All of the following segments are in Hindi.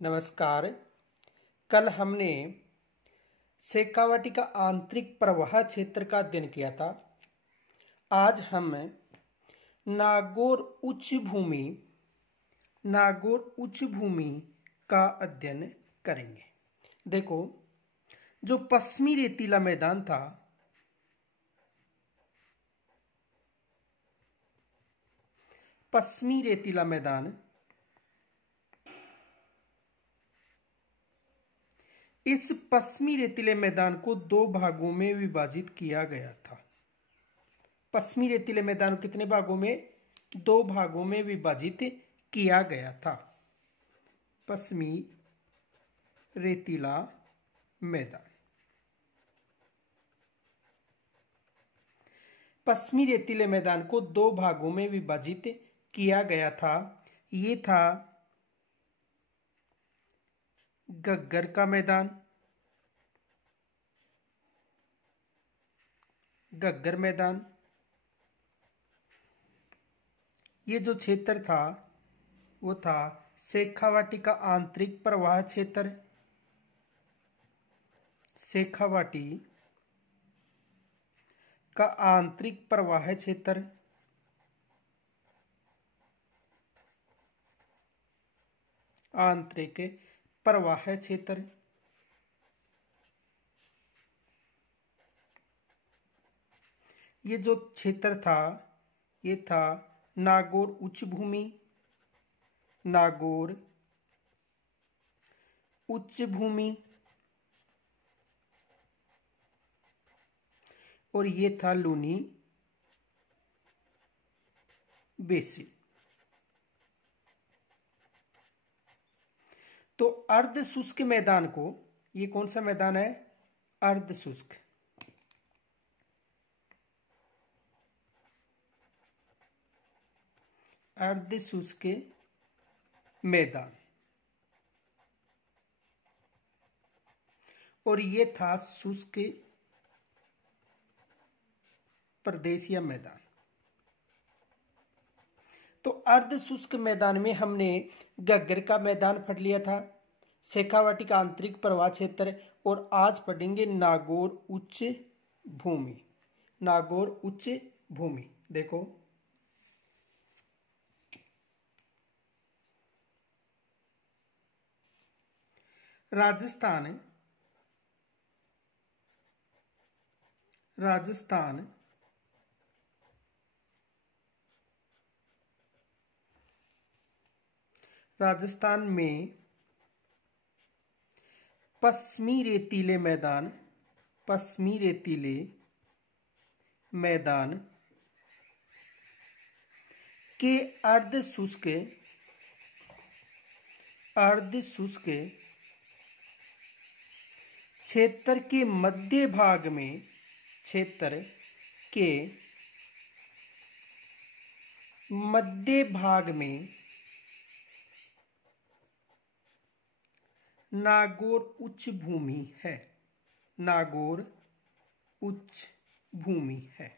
नमस्कार। कल हमने शेखावाटी का आंतरिक प्रवाह क्षेत्र का अध्ययन किया था। आज हम नागौर उच्च भूमि का अध्ययन करेंगे। देखो, जो पश्चिमी रेतीला मैदान था, पश्चिमी रेतीला मैदान इस पश्चिमी रेतीले मैदान को दो भागों में विभाजित किया गया था। पश्चिमी रेतीले मैदान को कितने भागों में? दो भागों में विभाजित किया गया था। पश्चिमी रेतीला मैदान, पश्चिमी रेतीले मैदान को दो भागों में विभाजित किया गया था। ये था घग्गर का मैदान, घग्गर मैदान। ये जो क्षेत्र था वो था शेखावाटी का आंतरिक प्रवाह क्षेत्र। शेखावाटी का आंतरिक प्रवाह क्षेत्र, आंतरिक प्रवाह क्षेत्र। ये जो क्षेत्र था ये था नागौर उच्च भूमि, नागौर उच्च भूमि, और ये था लूनी बेसिन। तो अर्ध शुष्क मैदान को, ये कौन सा मैदान है? अर्ध शुष्क। अर्ध शुष्क मैदान, और ये था शुष्क प्रदेश या मैदान। तो अर्ध शुष्क मैदान में हमने घग्गर का मैदान पढ़ लिया था, शेखावाटी का आंतरिक प्रवाह क्षेत्र, और आज पढ़ेंगे नागौर उच्च भूमि। नागौर उच्च भूमि। देखो, राजस्थान में पश्चिमी रेतीले मैदान के अर्ध शुष्क क्षेत्र के मध्य भाग में, क्षेत्र के मध्य भाग में नागौर उच्च भूमि है। नागौर उच्च भूमि है।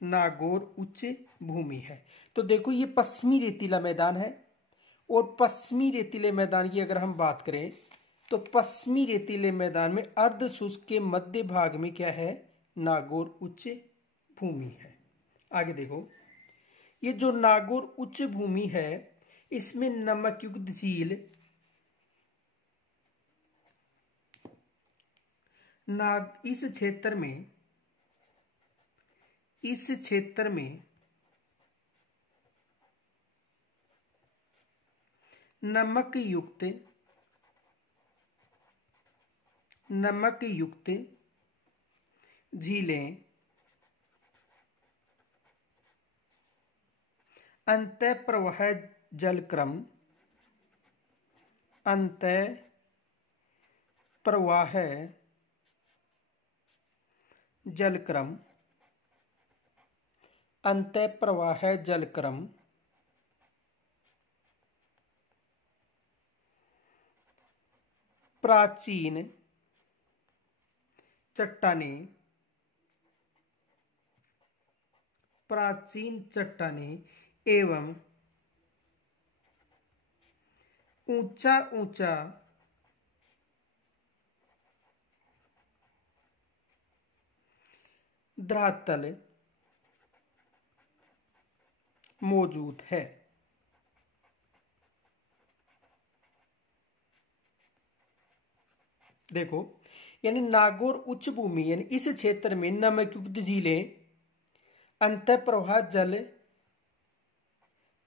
नागौर उच्च भूमि है। तो देखो, ये पश्चिमी रेतीला मैदान है, और पश्चिमी रेतीले मैदान की अगर हम बात करें तो पश्चिमी रेतीले मैदान में अर्ध शुष्क के मध्य भाग में क्या है? नागौर उच्च भूमि है। आगे देखो, ये जो नागौर उच्च भूमि है इसमें नमकयुक्त झील, इस क्षेत्र में नमक युक्त झीलें अंतःप्रवाह जलक्रम प्राचीन चट्टानें एवं ऊंचा ऊंचा धरातल मौजूद है। देखो, यानी नागौर उच्च भूमि यानी इस क्षेत्र में नमकयुक्त झीलें, अंतः प्रवाह जल,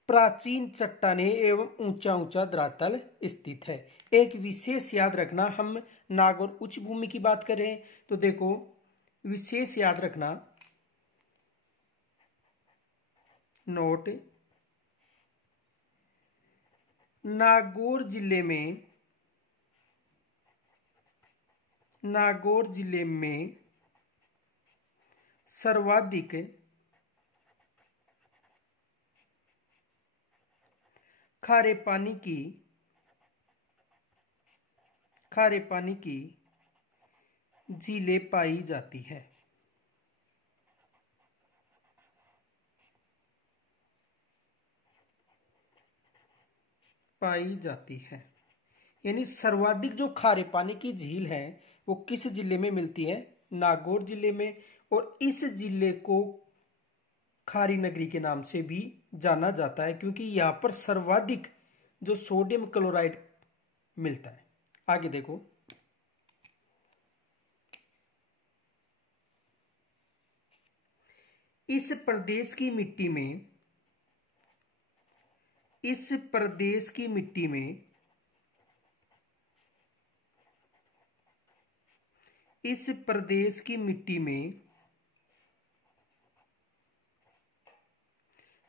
प्राचीन चट्टानें एवं ऊंचा ऊंचा धरातल स्थित है। एक विशेष याद रखना, हम नागौर उच्च भूमि की बात कर रहे हैं, तो देखो विशेष याद रखना, नोट, नागौर जिले में सर्वाधिक खारे पानी की झीलें पाई जाती है। यानी सर्वाधिक जो खारे पानी की झील है वो किस जिले में मिलती है? नागौर जिले में। और इस जिले को खारी नगरी के नाम से भी जाना जाता है क्योंकि यहां पर सर्वाधिक जो सोडियम क्लोराइड मिलता है। आगे देखो, इस प्रदेश की मिट्टी में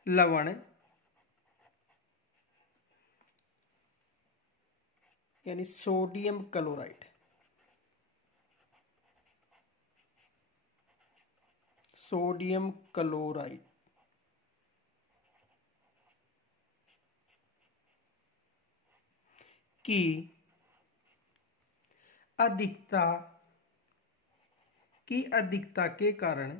लवण यानी सोडियम क्लोराइड की अधिकता के कारण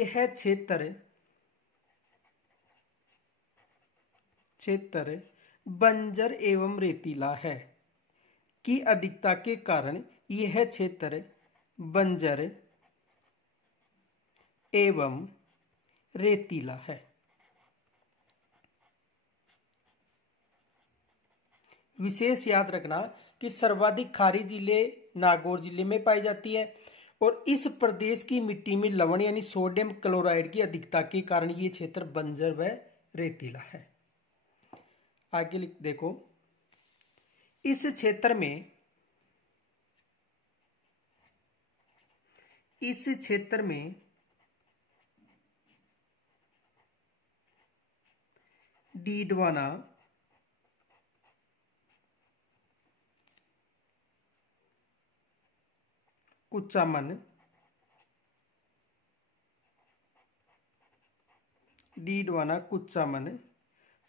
यह क्षेत्र बंजर एवं रेतीला है। की अधिकता के कारण यह क्षेत्र बंजर एवं रेतीला है। विशेष याद रखना कि सर्वाधिक खारी झीलें नागौर जिले में पाई जाती है और इस प्रदेश की मिट्टी में लवण यानी सोडियम क्लोराइड की अधिकता के कारण ये क्षेत्र बंजर व रेतीला है। आगे देखो, इस क्षेत्र में डीडवाना, कुचामन,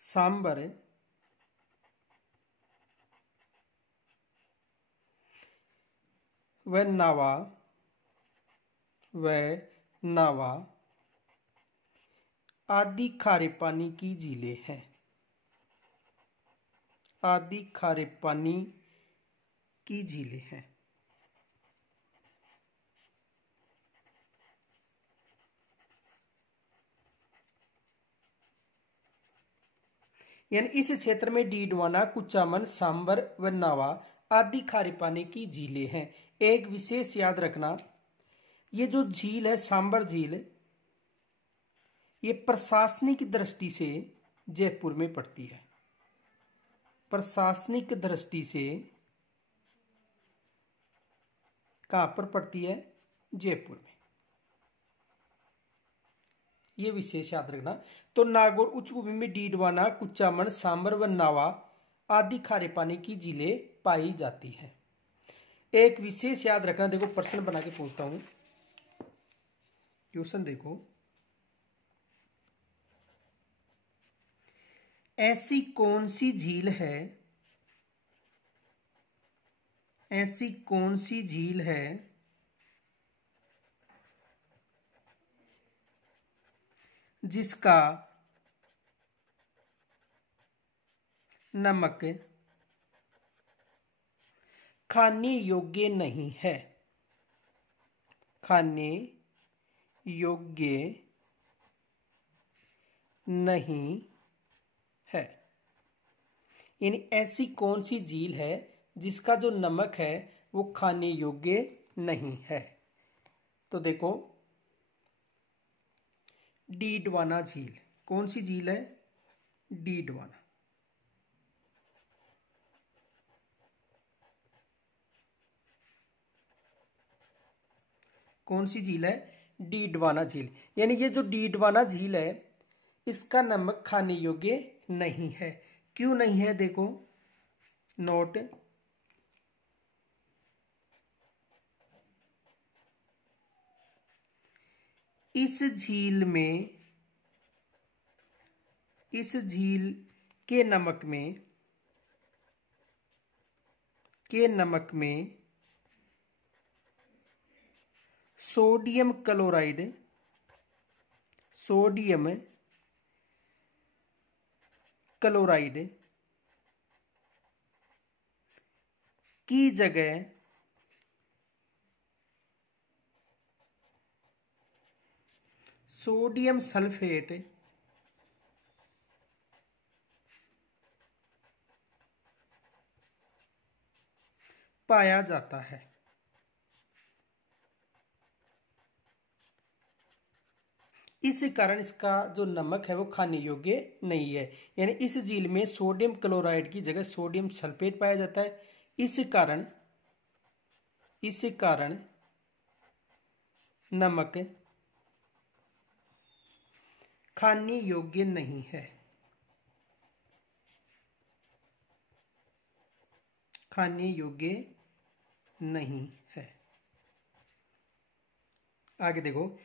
सांबर व नावा आदि खारे पानी की झीलें हैं। यानी इस क्षेत्र में डीडवाना, कुचामन, सांबर व नावा आदि खारे पानी की झीलें हैं। एक विशेष याद रखना, ये जो झील है सांबर झील, ये प्रशासनिक दृष्टि से जयपुर में पड़ती है। प्रशासनिक दृष्टि से कहां पर पड़ती है? जयपुर में। ये विशेष याद रखना। तो नागौर उच्च भूमि में डीडवाना, कुचामन, सांबर व नावा आदि खारे पानी की झीलें पाई जाती हैं। एक विशेष याद रखना, देखो प्रश्न बना के पूछता हूं, क्वेश्चन देखो, ऐसी कौन सी झील है जिसका नमक खाने योग्य नहीं है, खाने योग्य नहीं है। यानी ऐसी कौन सी झील है जिसका जो नमक है वो खाने योग्य नहीं है? तो देखो, डीडवाना झील। कौन सी झील है? डीडवाना। कौन सी झील है? डीडवाना झील। यानी ये जो डीडवाना झील है इसका नमक खाने योग्य नहीं है। क्यों नहीं है? देखो नोट, इस झील के नमक में सोडियम क्लोराइड की जगह सोडियम सल्फेट पाया जाता है। इस कारण इसका जो नमक है वो खाने योग्य नहीं है। यानी इस झील में सोडियम क्लोराइड की जगह सोडियम सल्फेट पाया जाता है। इस कारण नमक खाने योग्य नहीं है, खाने योग्य नहीं है। आगे देखो,